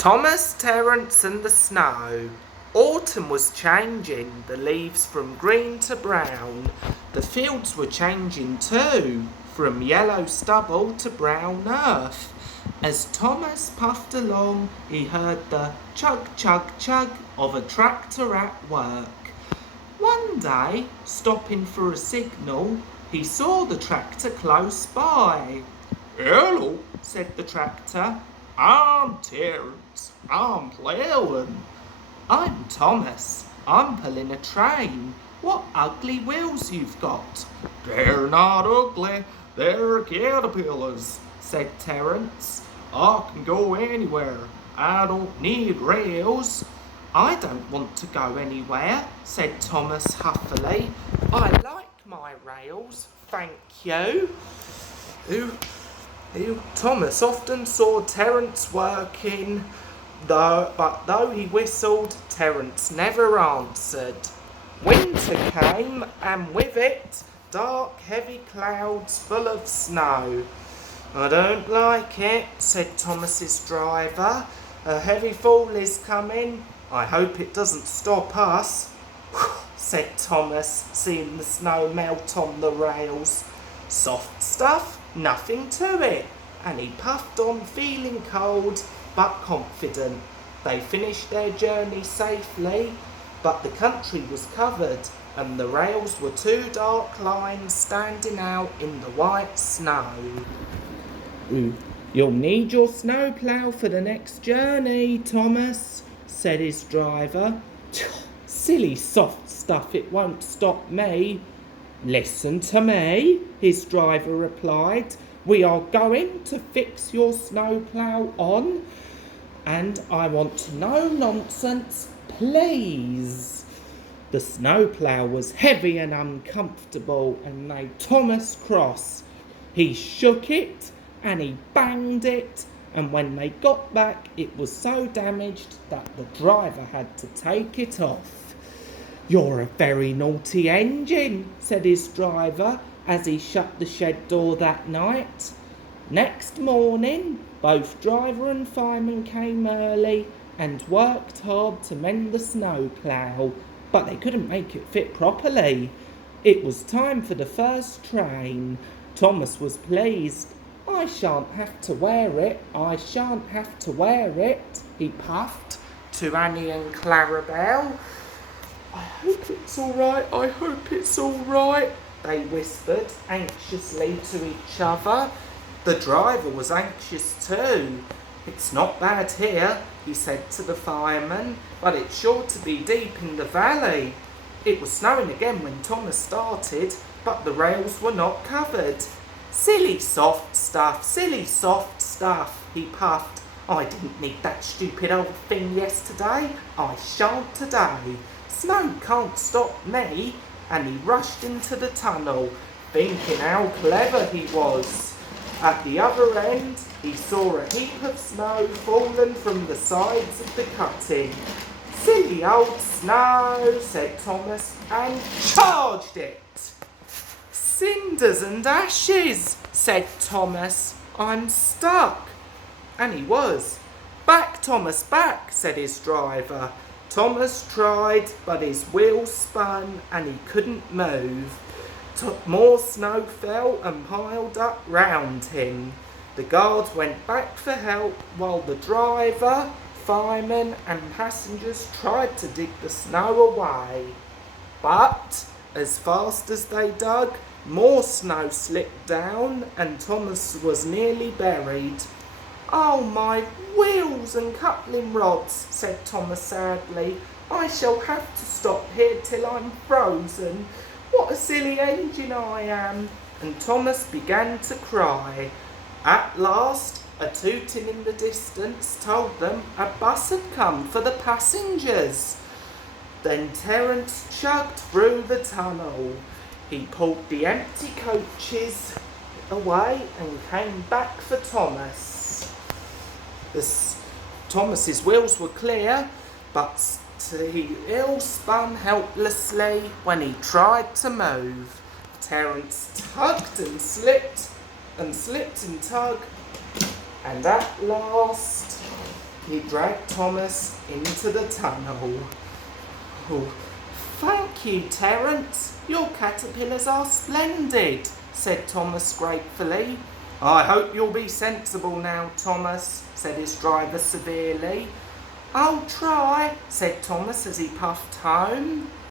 Thomas, Terence and the snow. Autumn was changing, the leaves from green to brown. The fields were changing too, from yellow stubble to brown earth. As Thomas puffed along, he heard the chug, chug, chug of a tractor at work. One day, stopping for a signal, he saw the tractor close by. "Hello," said the tractor. "I'm Terence. I'm plowing." "I'm Thomas. I'm pulling a train. What ugly wheels you've got." "They're not ugly. They're caterpillars," said Terence. "I can go anywhere. I don't need rails." "I don't want to go anywhere," said Thomas huffily. "I like my rails, thank you." Thomas often saw Terence working, but though he whistled, Terence never answered. Winter came, and with it, dark, heavy clouds full of snow. "I don't like it," said Thomas's driver. "A heavy fall is coming. I hope it doesn't stop us." said Thomas, seeing the snow melt on the rails. "Soft stuff, nothing to it." And he puffed on, feeling cold but confident. They finished their journey safely, but the country was covered and the rails were two dark lines standing out in the white snow. "You'll need your snowplow for the next journey, Thomas," said his driver. "Silly soft stuff, it won't stop me." "Listen to me," his driver replied. "We are going to fix your snowplow on, and I want no nonsense, please." The snowplow was heavy and uncomfortable and made Thomas cross. He shook it and he banged it, and when they got back it was so damaged that the driver had to take it off. "You're a very naughty engine," said his driver as he shut the shed door that night. Next morning, both driver and fireman came early and worked hard to mend the snowplow, but they couldn't make it fit properly. It was time for the first train. Thomas was pleased. "I shan't have to wear it, I shan't have to wear it," he puffed to Annie and Clarabelle. "I hope it's all right, I hope it's all right," they whispered anxiously to each other. The driver was anxious too. "It's not bad here," he said to the fireman, "but it's sure to be deep in the valley." It was snowing again when Thomas started, but the rails were not covered. Silly soft stuff," he puffed. "I didn't need that stupid old thing yesterday. I shan't today. Snow can't stop me." And he rushed into the tunnel, thinking how clever he was. At the other end, he saw a heap of snow fallen from the sides of the cutting. "Silly old snow," said Thomas, and charged it. "Cinders and ashes," said Thomas. "I'm stuck." And he was. "Back, Thomas, back," said his driver. Thomas tried, but his wheels spun and he couldn't move. More snow fell and piled up round him. The guard went back for help while the driver, firemen and passengers tried to dig the snow away. But as fast as they dug, more snow slipped down and Thomas was nearly buried. "Oh, my wheels and coupling rods," said Thomas sadly. "I shall have to stop here till I'm frozen. What a silly engine I am." And Thomas began to cry. At last, a tooting in the distance told them a bus had come for the passengers. Then Terence chugged through the tunnel. He pulled the empty coaches away and came back for Thomas. Thomas's wheels were clear, but he ill spun helplessly when he tried to move. Terence tugged and slipped and tugged, and at last He dragged Thomas into the tunnel. Oh, thank you, Terence. Your caterpillars are splendid, said Thomas gratefully. I hope you'll be sensible now, Thomas, said his driver severely. I'll try, said Thomas as he puffed home.